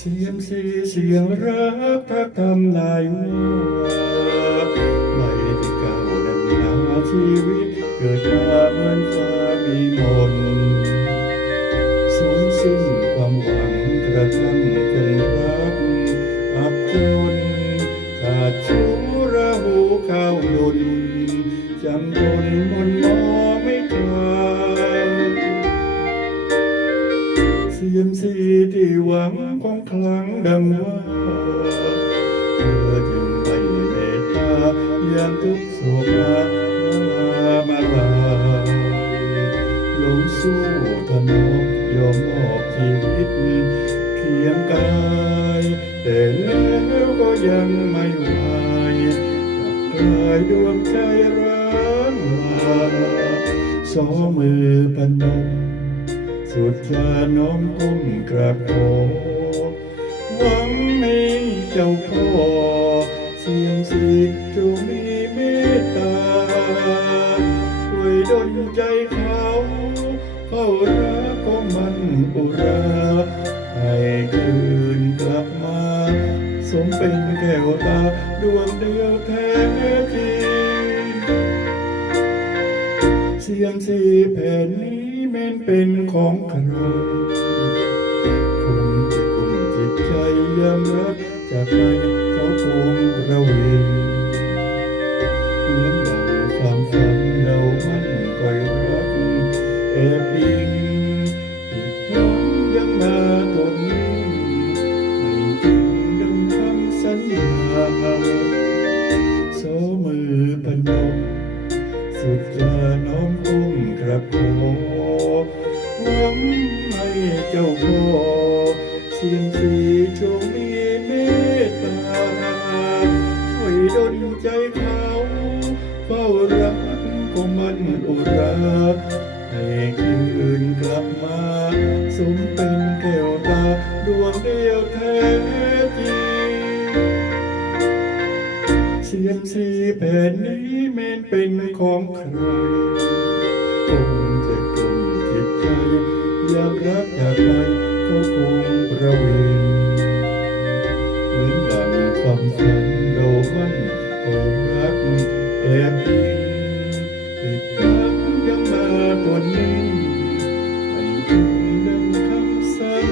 เสียงรักทักทำนายว่าไม่ได้ก้าวนำนาชีวิตเกิดมาเหมือนฟ้ามีมนสูญสิ้นความหวังกระทั่งคนรักอับจนขาดชูระหูข้าวหยุดจำทนมน ของคลังดังว่าเธอจึงไม่เมตตายามทุกโศกมามาลายลงสู้ถนอมยอมมอบชีวิตเคียงกายแต่แล้วก็ยังไม่ไหวกลับกลายดวงใจร้างลาสองมือพนมสุดจะน้อมก้มกราบขอ เจ้าพ่อเสียงสิทธิ์จงมีเมตตาช่วยดลใจเขาเฝ้ารักของมันอุราให้คืนกลับมา สมเป็นแก้วตาดวงเดียวแท้จริงเสียงสีแผ่นนี้แม้นเป็นของใครคงจะกุมจิตใจยามรัก จากไปเขาคงระเวงเหมือนดังความฝันเรามันคอยรักแอบอิงอีกครั้งยังมาตรงนี้ไม่จริงดังคำสัญญาสองมือพนมสุดจะน้อมก้มกราบขอหวังให้เจ้าพ่อเสียงสีจงมีเม ช่วยดลใจเขาเฝ้ารักของมันอุราให้คืนกลับมา สมเป็นแก้วตาดวงเดียวแท้จริงเสียงสีแผ่นนี้แม้นเป็นของใครคงจะกลมจิตใจอยากรักอยากไปก็คงประเวงเหมือนดังความฝัน ก็รักแอบยิติดตามยังมาตัวนี้ไม่ดีดังคำสั่ง